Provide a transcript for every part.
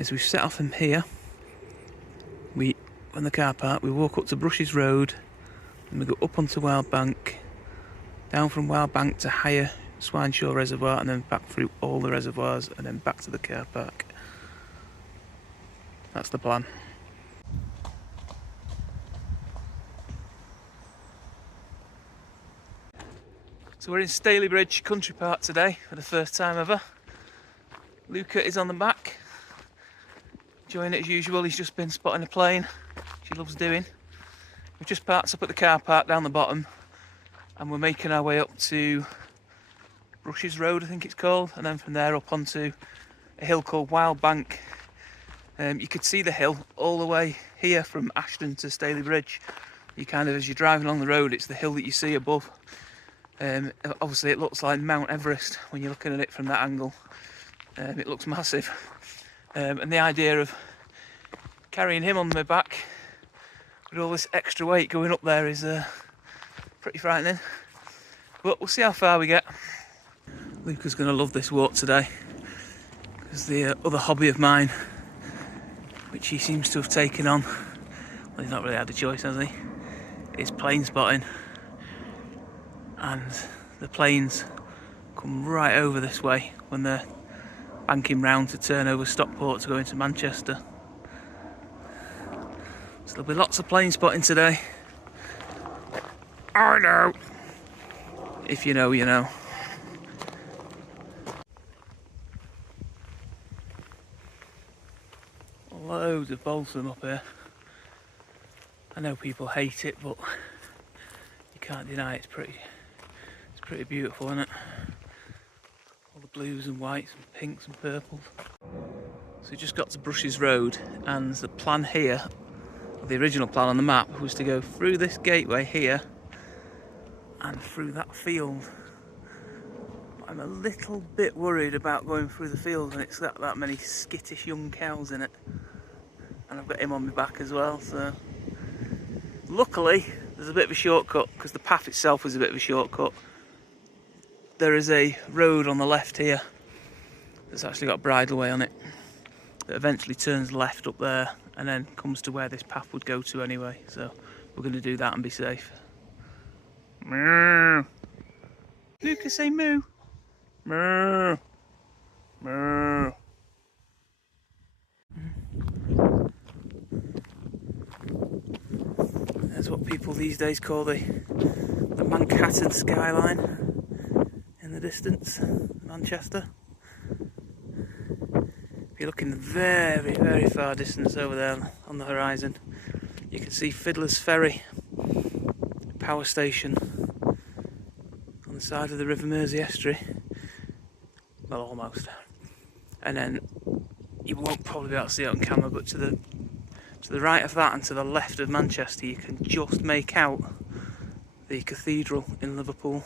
is we've set off from here. On the car park, we walk up to Brushes Road, and we go up onto Wild Bank, down from Wild Bank to higher Swineshaw Reservoir, and then back through all the reservoirs, and then back to the car park. That's the plan. So we're in Stalybridge Country Park today for the first time ever. Luca is on the back, enjoying it as usual. He's just been spotting a plane, which he loves doing. We've just parked up at the car park down the bottom, and we're making our way up to Brushes Road, I think it's called, and then from there up onto a hill called Wild Bank. You could see the hill all the way here from Ashton to Stalybridge. You kind of, as you're driving along the road, it's the hill that you see above. Obviously it looks like Mount Everest when you're looking at it from that angle. It looks massive. And the idea of carrying him on my back with all this extra weight going up there is pretty frightening. But we'll see how far we get. Luca's going to love this walk today, because the other hobby of mine, which he seems to have taken on, well, he's not really had a choice, has he, is plane spotting. And the planes come right over this way when they're banking round to turn over Stockport to go into Manchester. So there'll be lots of plane spotting today. I know. If you know, you know. Loads of balsam up here. I know people hate it, but you can't deny it's pretty beautiful, isn't it? All the blues and whites and pinks and purples. So we just got to Brushes Road, and the plan here, the original plan on the map, was to go through this gateway here and through that field. I'm a little bit worried about going through the field when it's got that many skittish young cows in it. And I've got him on my back as well, so luckily there's a bit of a shortcut, because the path itself was a bit of a shortcut. There is a road on the left here that's actually got a bridleway on it that eventually turns left up there and then comes to where this path would go to anyway, so we're going to do that and be safe. Moo. Luca, say moo. Moo. Moo. There's what people these days call the Manhattan skyline in the distance, Manchester. If you're looking very, very far distance over there on the horizon, you can see Fiddler's Ferry power station on the side of the River Mersey estuary. Well, almost. And then you won't probably be able to see it on camera, but to the right of that and to the left of Manchester, you can just make out the cathedral in Liverpool.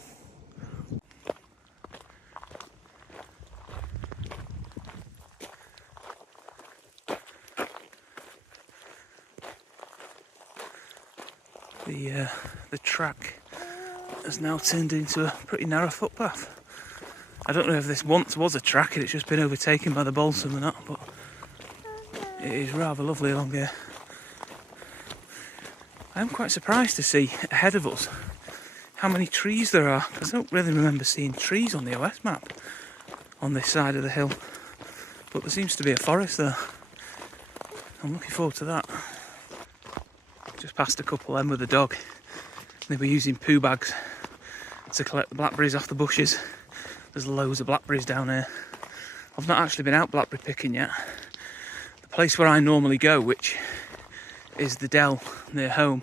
The track has now turned into a pretty narrow footpath. I don't know if this once was a track and it's just been overtaken by the balsam or not, but it is rather lovely along here. I'm quite surprised to see ahead of us how many trees there are, because I don't really remember seeing trees on the OS map on this side of the hill, but there seems to be a forest there. I'm looking forward to that. Just passed a couple then with the dog. They were using poo bags to collect the blackberries off the bushes. There's loads of blackberries down here. I've not actually been out blackberry picking yet. The place where I normally go, which is the dell near home,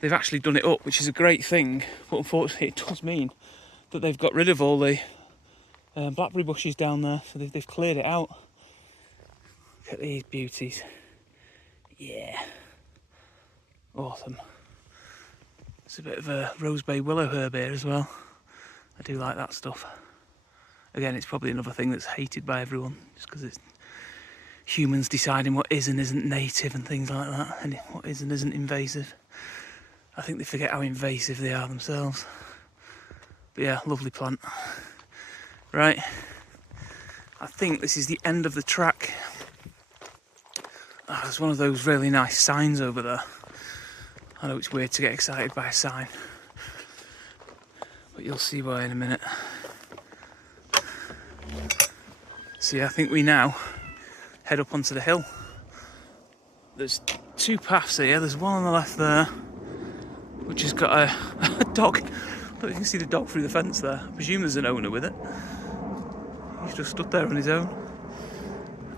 they've actually done it up, which is a great thing, but unfortunately it does mean that they've got rid of all the blackberry bushes down there, so they've cleared it out. Look at these beauties. Yeah. Awesome. It's a bit of a rosebay willow herb here as well. I do like that stuff. Again, it's probably another thing that's hated by everyone, just because it's humans deciding what is and isn't native and things like that, and what is and isn't invasive. I think they forget how invasive they are themselves. But yeah, lovely plant. Right, I think this is the end of the track. there's one of those really nice signs over there. I know it's weird to get excited by a sign, but you'll see why in a minute. See, I think we now head up onto the hill. There's two paths here. There's one on the left there, which has got a dog. Look, you can see the dog through the fence there. I presume there's an owner with it. He's just stood there on his own.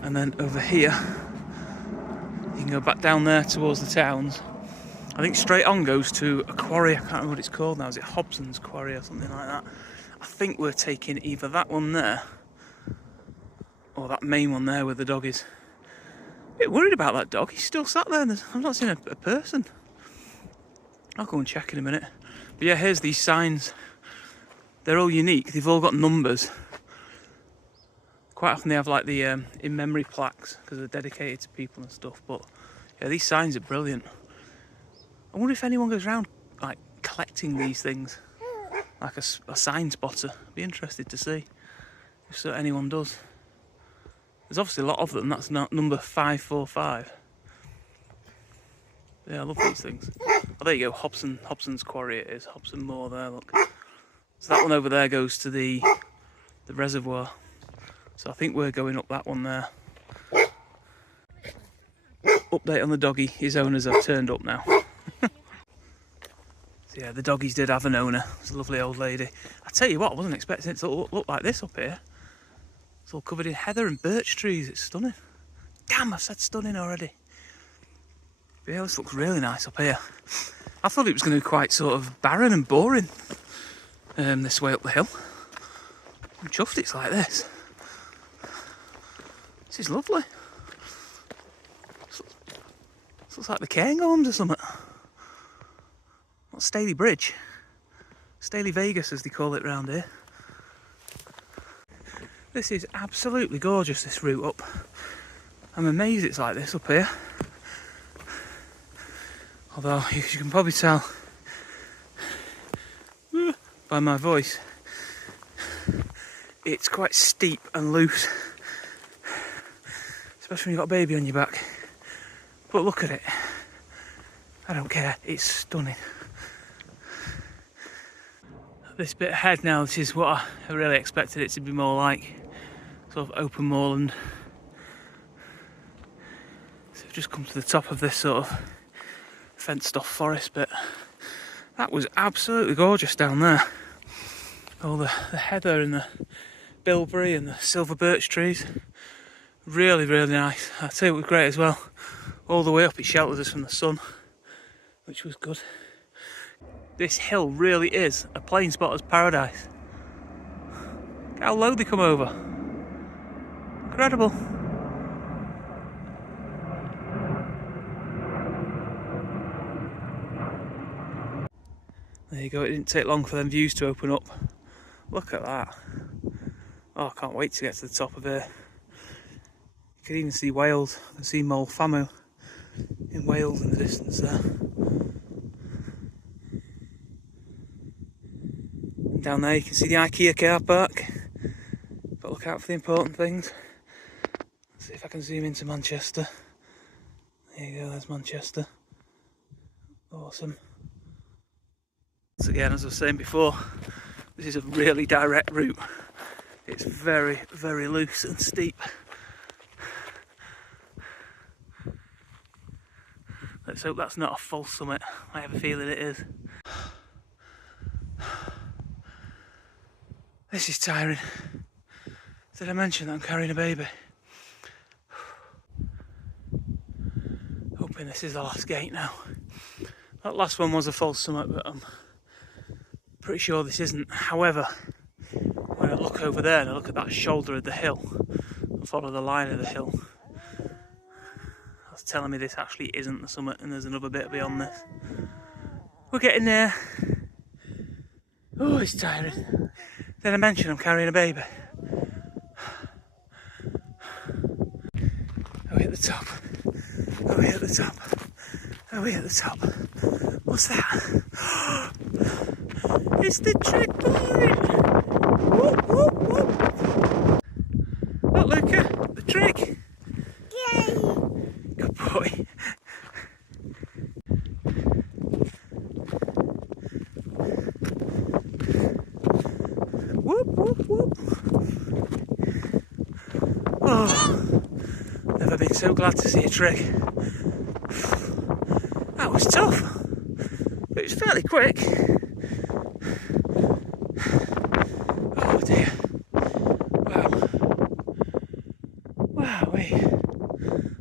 And then over here, you can go back down there towards the towns. I think straight on goes to a quarry. I can't remember what it's called now. Is it Hobson's Quarry or something like that? I think we're taking either that one there or that main one there where the dog is. A bit worried about that dog. He's still sat there. I've not seen a person. I'll go and check in a minute. But yeah, here's these signs. They're all unique. They've all got numbers. Quite often they have like the in memory plaques because they're dedicated to people and stuff. But yeah, these signs are brilliant. I wonder if anyone goes around like collecting these things, like a sign spotter. I'd be interested to see if so anyone does. There's obviously a lot of them. That's not number 545. Yeah, I love these things. Oh, there you go. Hobson's Quarry it is. Hobson Moor there. Look. So that one over there goes to the reservoir. So I think we're going up that one there. Update on the doggy. His owners have turned up now. So yeah, the doggies did have an owner. It's a lovely old lady. I tell you what, I wasn't expecting it to look like this up here. It's all covered in heather and birch trees. It's stunning. Damn, I've said stunning already. But yeah, this looks really nice up here. I thought it was going to be quite sort of barren and boring this way up the hill. I'm chuffed it's like this. This is lovely. This looks like the Cairngorms or something. Not Stalybridge. Staley Vegas as they call it round here. This is absolutely gorgeous, this route up. I'm amazed it's like this up here. Although, as you can probably tell by my voice, it's quite steep and loose. Especially when you've got a baby on your back. But look at it. I don't care, it's stunning. This bit ahead now, this is what I really expected it to be more like. Sort of open moorland. So we've just come to the top of this sort of fenced off forest bit. That was absolutely gorgeous down there. All the heather and the bilberry and the silver birch trees. Really, really nice. I'd say it was great as well. All the way up it sheltered us from the sun, which was good. This hill really is a plane spotter's paradise. Look how low they come over. Incredible. There you go, it didn't take long for them views to open up. Look at that. Oh, I can't wait to get to the top of here. You can even see Wales. I can see Moor Famu in Wales in the distance there. And down there you can see the IKEA car park. But look out for the important things. Let's see if I can zoom into Manchester. There you go, there's Manchester. Awesome. So again, as I was saying before, this is a really direct route. It's very, very loose and steep. Let's hope that's not a false summit. I have a feeling it is. This is tiring. Did I mention that I'm carrying a baby? Hoping this is the last gate now. That last one was a false summit, but I'm pretty sure this isn't. However, when I look over there and I look at that shoulder of the hill and follow the line of the hill, that's telling me this actually isn't the summit and there's another bit beyond this. We're getting there. Oh, it's tiring. Did I mention I'm carrying a baby? Are we at the top? Are we at the top? Are we at the top? What's that? It's the trig point! Whoop, whoop, whoop! Look, Luca, the trig! Yay! Good boy. Oh, never been so glad to see a trig. That was tough, but it was fairly quick. Oh dear. Wow. Wowee.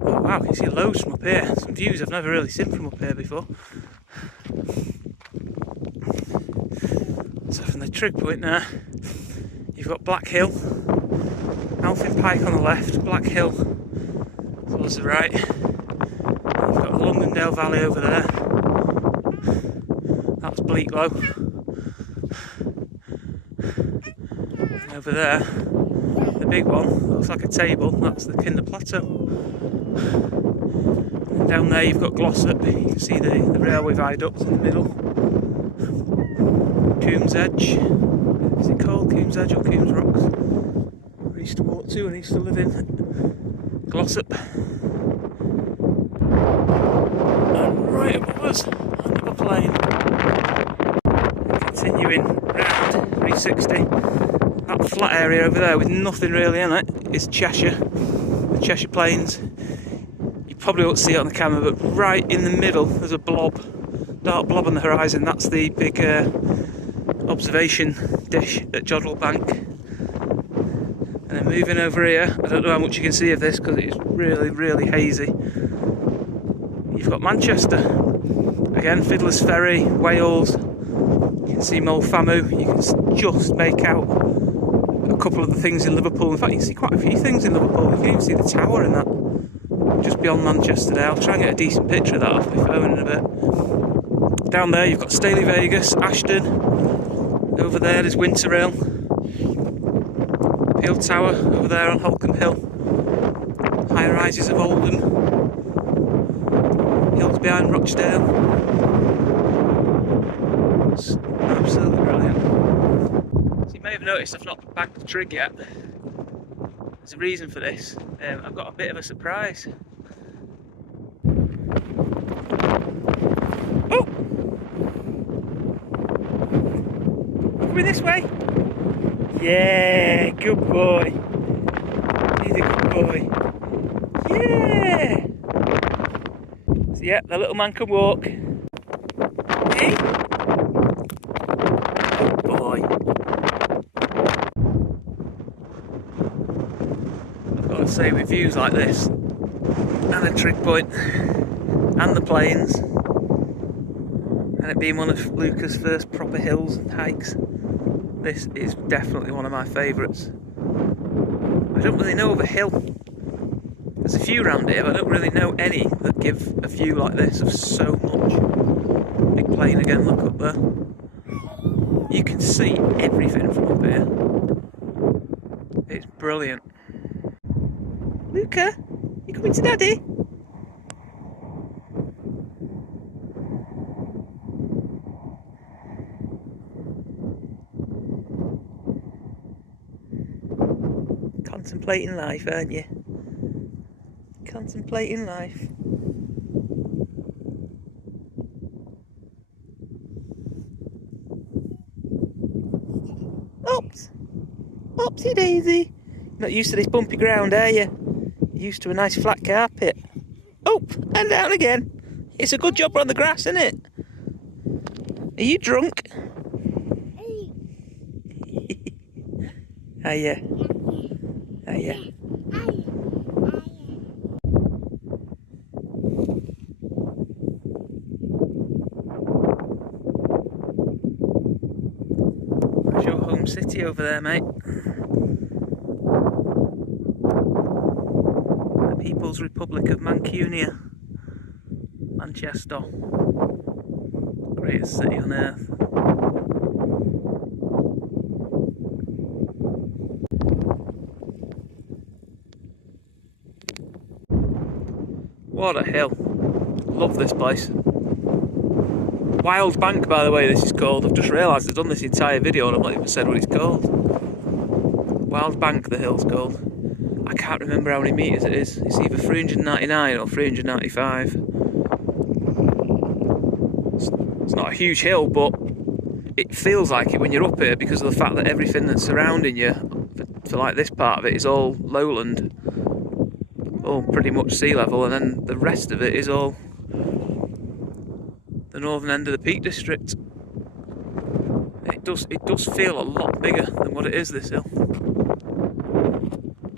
Oh wow, I can see loads from up here. Some views I've never really seen from up here before. So from the trig point now, you've got Black Hill, Alfin Pike on the left, Black Hill towards the right. You've got the Londondale Valley over there. That's Bleaklow. And over there, the big one, looks like a table, that's the Kinder Plateau. And down there you've got Glossop, you can see the railway viaduct in the middle. Coombs Edge, is it called Coombs Edge or Coombs Rocks? I used to walk to and I used to live in Glossop. And right above us, another plane. Continuing round 360. That flat area over there with nothing really in it is Cheshire, the Cheshire Plains. You probably won't see it on the camera, but right in the middle there's a blob, dark blob on the horizon. That's the big observation dish at Jodrell Bank. And then moving over here, I don't know how much you can see of this because it's really hazy. You've got Manchester, again Fiddler's Ferry, Wales, you can see Molfamu, you can just make out a couple of the things in Liverpool. In fact, you can see quite a few things in Liverpool. You can even see the tower in that, just beyond Manchester there. I'll try and get a decent picture of that off my phone in a bit. Down there you've got Staley Vegas, Ashton, over there there's Winterrail, Peel Tower over there on Holcombe Hill, high rises of Oldham, hills behind Rochdale. It's absolutely brilliant. So you may have noticed I've not bagged the trig yet. There's a reason for this. I've got a bit of a surprise. Oh! Coming this way. Yeah, good boy. He's a good boy. Yeah! So yeah, the little man can walk. Hey! Good boy. I've got to say, with views like this, and the trig point, and the plains, and it being one of Luca's first proper hills and hikes, this is definitely one of my favourites. I don't really know of a hill. There's a few around here, but I don't really know any that give a view like this of so much. Big plain again, look up there. You can see everything from up here. It's brilliant. Luca, you coming to Daddy? Contemplating life, aren't you? Contemplating life. Oops! Oopsie daisy! Not used to this bumpy ground, are you? You're used to a nice flat carpet. Oop! And down again! It's a good job we're on the grass, isn't it? Are you drunk? Hiya. Hiya. That's your home city over there, mate. The People's Republic of Mancunia. Manchester. Greatest city on earth. What a hill. Love this place. Wild Bank, by the way, this is called. I've just realised I've done this entire video and I've not even said what it's called. Wild Bank, the hill's called. I can't remember how many metres it is. It's either 399 or 395. It's not a huge hill, but it feels like it when you're up here because of the fact that everything that's surrounding you, So like this part of it is all lowland, all pretty much sea level, and then the rest of it is all the northern end of the Peak District. It does feel a lot bigger than what it is, this hill.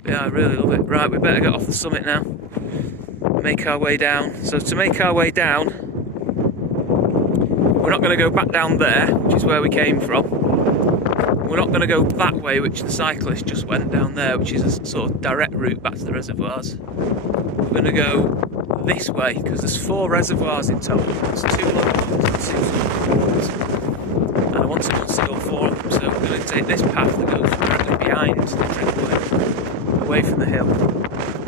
But yeah, I really love it. Right, we better get off the summit now. Make our way down. So to make our way down, we're not going to go back down there, which is where we came from. We're not going to go that way, which the cyclist just went down there, which is a sort of direct route back to the reservoirs. We're going to go this way, because there's 4 reservoirs in total. There's 2 lower ones and 2 smaller ones. And I want to see all 4 of them, so we're going to take this path that goes directly behind the driveway, away from the hill. I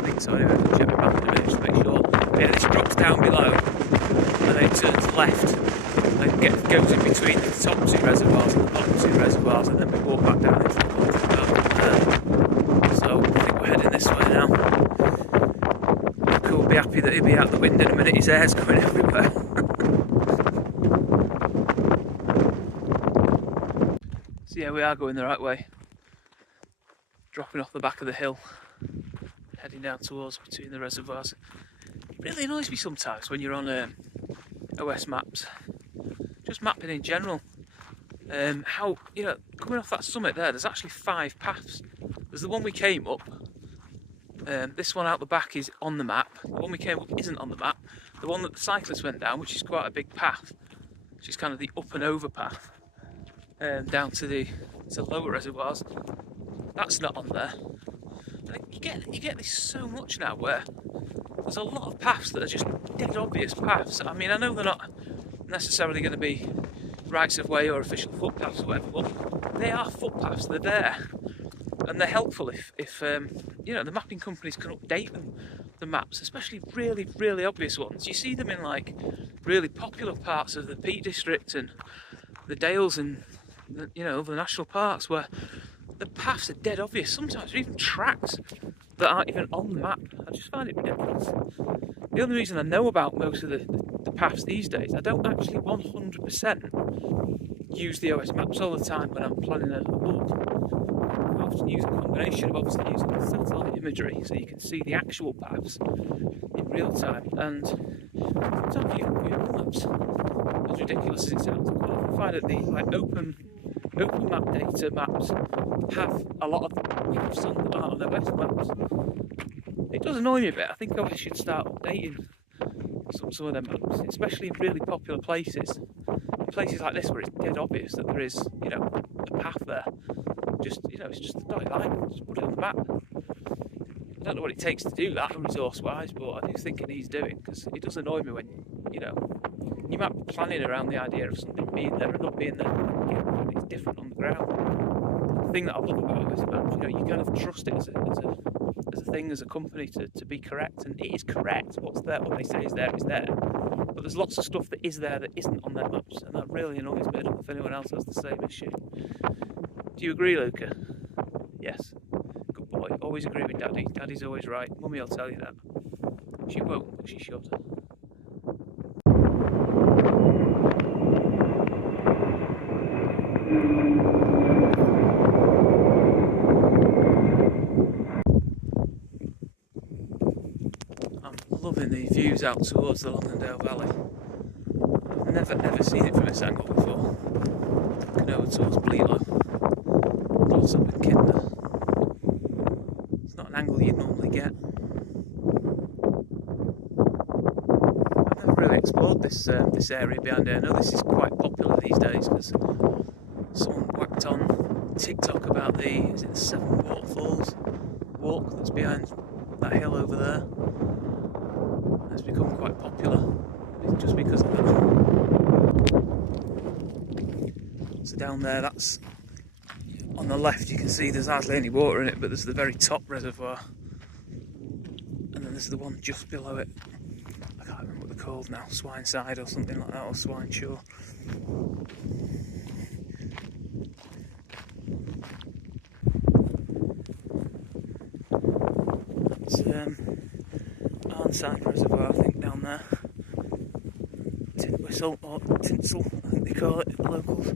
think so, anyway, I'll check my map in a minute just to make sure. But yeah, this drops down below, and then it turns left. And goes in between the top 2 reservoirs and the bottom 2 reservoirs, and then we walk back down into the water. So I think we're heading this way now. Luca will be happy that he'll be out the wind in a minute, his hair's going everywhere. So yeah, we are going the right way. Dropping off the back of the hill, heading down towards between the reservoirs. It really annoys me sometimes when you're on OS maps. Just mapping in general, how, you know, coming off that summit there's actually 5 paths. There's the one we came up, this one out the back is on the map, the one we came up isn't on the map, the one that the cyclist went down, which is quite a big path, which is kind of the up and over path, down to the lower reservoirs, that's not on there. And you get this so much now, where there's a lot of paths that are just dead obvious paths. I mean, I know they're not necessarily going to be rights of way or official footpaths or whatever, but they are footpaths, they're there, and they're helpful if you know, the mapping companies can update the maps, especially really, really obvious ones. You see them in like really popular parts of the Peak District and the Dales and the, you know, the national parks, where the paths are dead obvious, sometimes even tracks that aren't even on the map. I just find it ridiculous. The only reason I know about most of the paths these days, I don't actually 100% use the OS maps all the time when I'm planning a walk. I often use a combination of obviously using the satellite imagery so you can see the actual paths in real time, and sometimes you can Google Maps. As ridiculous as it sounds, I quite often find that the like open map data maps have a lot of paths on that aren't on OS maps. It does annoy me a bit. I think OS should start updating some of them maps, especially in really popular places. In places like this where it's dead obvious that there is, you know, a path there. Just, you know, it's just a dotted line, just put it on the map. I don't know what it takes to do that resource-wise, but I do think it needs doing, because it does annoy me when, you know, you might be planning around the idea of something being there and not being there, and it's different on the ground. The thing that I love about it is that, you know, you kind of trust it as a thing, as a company, to be correct, and it is correct. What's there, what they say is there, but there's lots of stuff that is there that isn't on their maps, and that really annoys me. I don't know if anyone else has the same issue. Do you agree, Luca? Yes. Good boy. Always agree with Daddy. Daddy's always right. Mummy will tell you that. She won't, but she should. I'm loving the views out towards the Longdale Valley. I've never ever seen it from this angle before. Looking over towards Bleatlow, Glossop and Kinder. It's not an angle you'd normally get. I've never really explored this area behind here. I know this is quite popular these days because someone whacked on TikTok about the 7 Waterfalls walk that's behind that hill over there. It's become quite popular just because of that. So down there, that's on the left, you can see there's hardly any water in it, but there's the very top reservoir, and then there's the one just below it. I can't remember what they're called now, Swineside or something like that, or Swineshaw. That's Arnside Reservoir, I think, down there. Tintwhistle or Tinsel, I think they call it, the locals.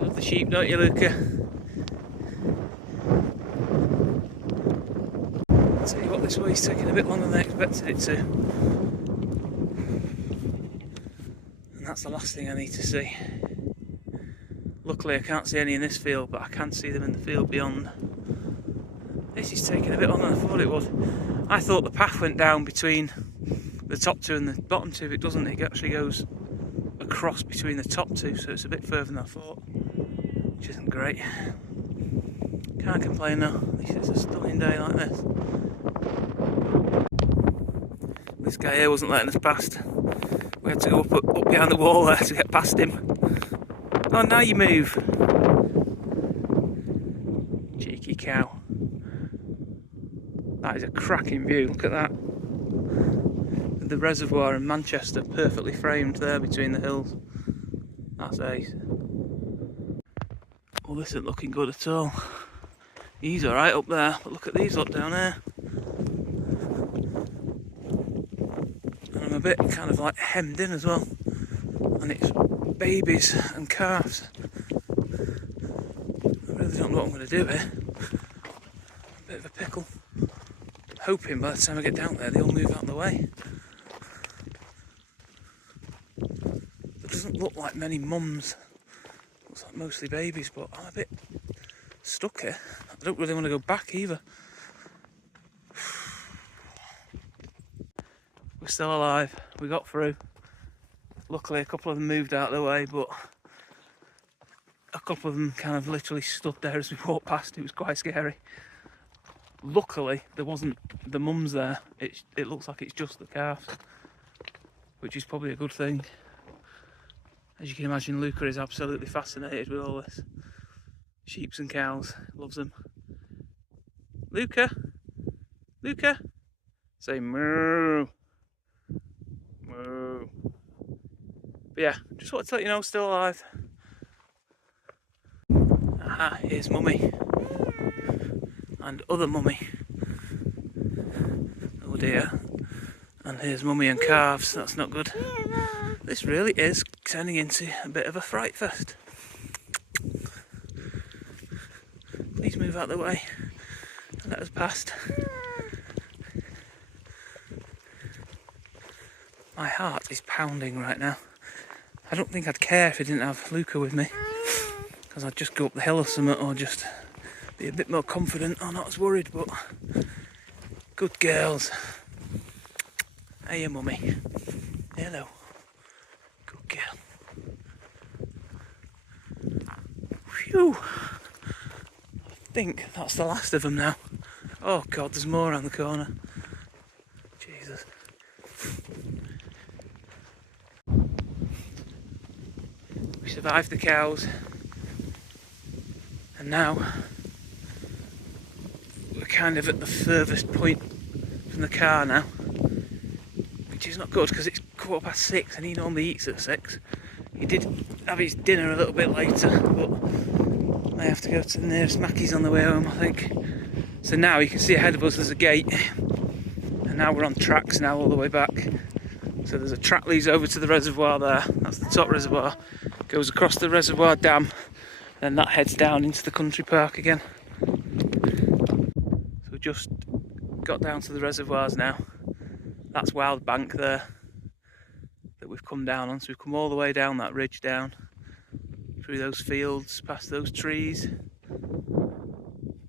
Love the sheep, don't you, Luca? I'll tell you what, this way's taking a bit longer than I expected it to. And that's the last thing I need to see. Luckily I can't see any in this field, but I can see them in the field beyond. This is taking a bit longer than I thought it would. I thought the path went down between the top two and the bottom two, but it doesn't. It actually goes across between the top two, so it's a bit further than I thought, which isn't great. Can't complain though, at least it's a stunning day like this. This guy here wasn't letting us past. We had to go up behind the wall there to get past him. Oh, now you move. Cheeky cow. That is a cracking view, look at that. The reservoir in Manchester perfectly framed there between the hills. That's ace. Well, this isn't looking good at all. He's alright up there, but look at these lot down there. And I'm a bit kind of like hemmed in as well. And it's babies and calves. I really don't know what I'm going to do here. A bit of a pickle. Hoping by the time I get down there they'll move out of the way. There doesn't look like many mums. Looks like mostly babies, but I'm a bit stuck here. I don't really want to go back either. We're still alive. We got through. Luckily a couple of them moved out of the way, but a couple of them kind of literally stood there as we walked past. It was quite scary. Luckily there wasn't the mums there. It looks like it's just the calves, which is probably a good thing. As you can imagine, Luca is absolutely fascinated with all this. Sheeps and cows, loves them. Luca? Luca? Say moo. Moo. But yeah, just wanted to let you know, still alive. Aha, here's Mummy. And other Mummy. Oh dear. And here's Mummy and calves, that's not good. This really is turning into a bit of a fright fest. Please move out of the way and let us past. My heart is pounding right now. I don't think I'd care if I didn't have Luca with me, because I'd just go up the hill or something, or just be a bit more confident or not as worried, but good girls. Hey, Mummy. Hello. Good girl. Phew. I think that's the last of them now. Oh God, there's more around the corner. Jesus. We survived the cows, and now we're kind of at the furthest point from the car now, which is not good because it's 6:15 and he normally eats at 6. He did have his dinner a little bit later, but I have to go to the nearest Mackey's on the way home, I think. So now you can see ahead of us there's a gate, and now we're on tracks now all the way back. So there's a track leads over to the reservoir there, that's the top reservoir, goes across the reservoir dam, and that heads down into the country park again. So we just got down to the reservoirs now. That's Wild Bank there that we've come down on, so we've come all the way down that ridge down, through those fields, past those trees,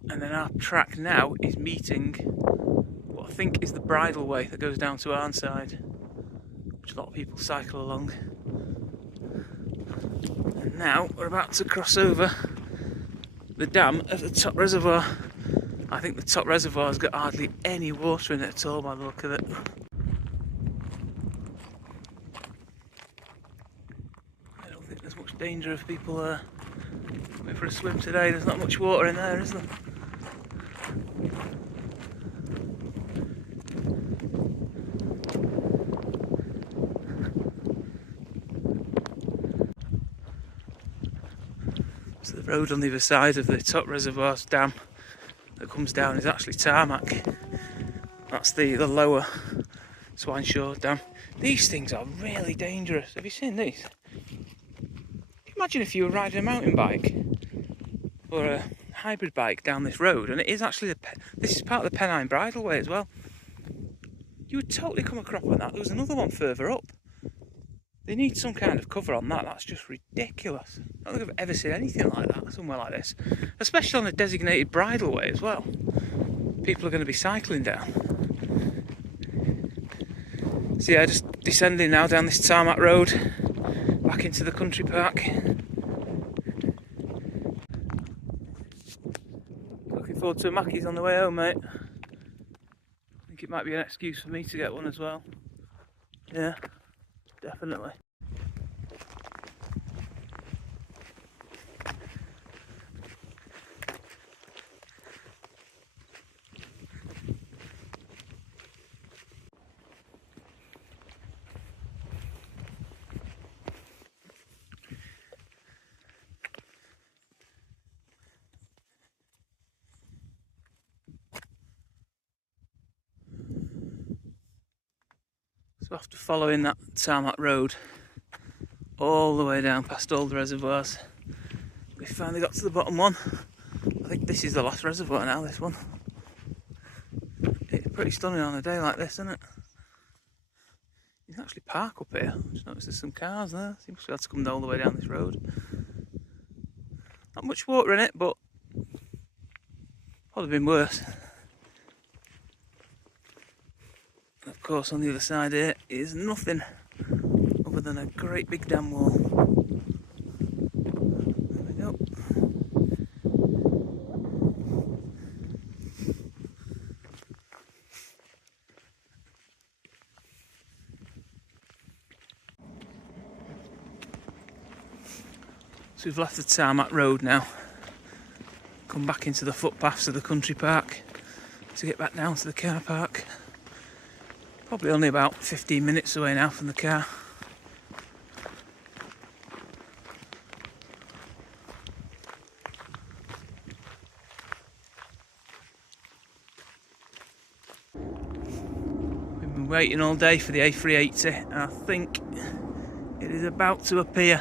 and then our track now is meeting what I think is the bridleway that goes down to Arnside, which a lot of people cycle along. And now we're about to cross over the dam at the top reservoir. I think the top reservoir's got hardly any water in it at all by the look of it. I don't think there's much danger of people going for a swim today. There's not much water in there, is there? So the road on the other side of the top reservoir's dam, that comes down is actually tarmac. That's the lower Swineshaw dam. These things are really dangerous. Have you seen these? Imagine if you were riding a mountain bike or a hybrid bike down this road, and it is actually this is part of the Pennine Bridleway as well. You would totally come a crop on that. There was another one further up. They need some kind of cover on that. That's just ridiculous. I don't think I've ever seen anything like that somewhere like this, especially on a designated bridleway as well. People are going to be cycling down. So yeah, just descending now down this tarmac road back into the country park. Looking forward to a Mackey's on the way home, mate. I think it might be an excuse for me to get one as well. Yeah, definitely. So after following that tarmac road all the way down past all the reservoirs, we finally got to the bottom one. I think this is the last reservoir now, this one. It's pretty stunning on a day like this, isn't it? You can actually park up here. I just noticed there's some cars there. So you must be able to come all the way down this road. Not much water in it, but probably been worse. And of course, on the other side here is nothing other than a great big dam wall. There we go. So we've left the tarmac road now, come back into the footpaths of the country park to get back down to the car park. Probably only about 15 minutes away now from the car. We've been waiting all day for the A380 and I think it is about to appear.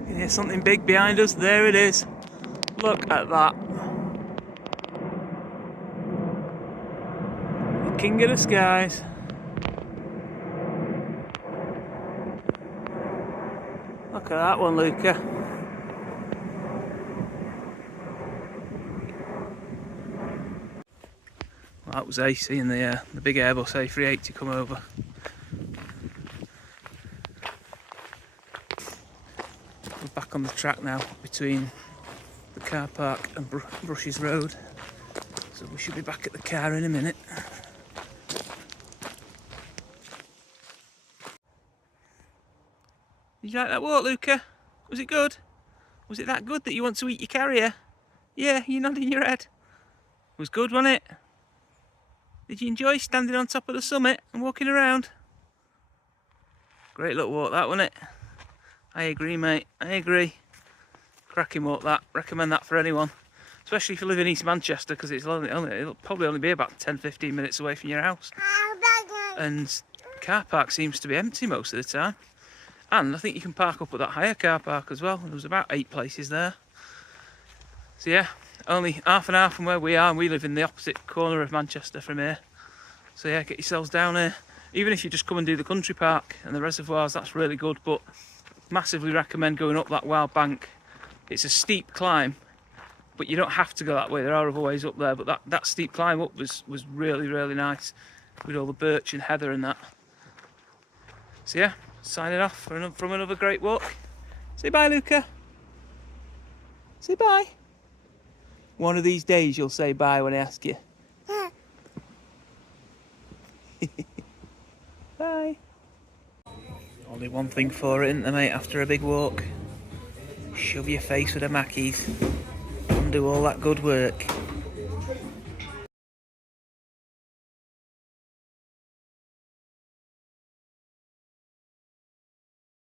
You can hear something big behind us. There it is. Look at that. King of the skies. Look at that one, Luca. Well, that was ace seeing the big Airbus A380 come over. We're back on the track now between the car park and Brushes Road, so we should be back at the car in a minute. Did you like that walk, Luca? Was it good? Was it that good that you want to eat your carrier? Yeah, you're nodding your head. It was good, wasn't it? Did you enjoy standing on top of the summit and walking around? Great little walk that, wasn't it? I agree, mate. I agree. Cracking walk that. Recommend that for anyone. Especially if you live in East Manchester, because it'll probably only be about 10-15 minutes away from your house. And the car park seems to be empty most of the time. And I think you can park up at that higher car park as well. There was about 8 places there. So yeah, only half an hour from where we are, and we live in the opposite corner of Manchester from here. So yeah, get yourselves down here. Even if you just come and do the country park and the reservoirs, that's really good, but massively recommend going up that wild bank. It's a steep climb, but you don't have to go that way. There are other ways up there, but that steep climb up was really, really nice with all the birch and heather and that. So yeah, signing off from another great walk. Say bye, Luca. Say bye. One of these days you'll say bye when I ask you. Bye. Only one thing for it, isn't there, mate, after a big walk? Shove your face with a Mackey's and do all that good work.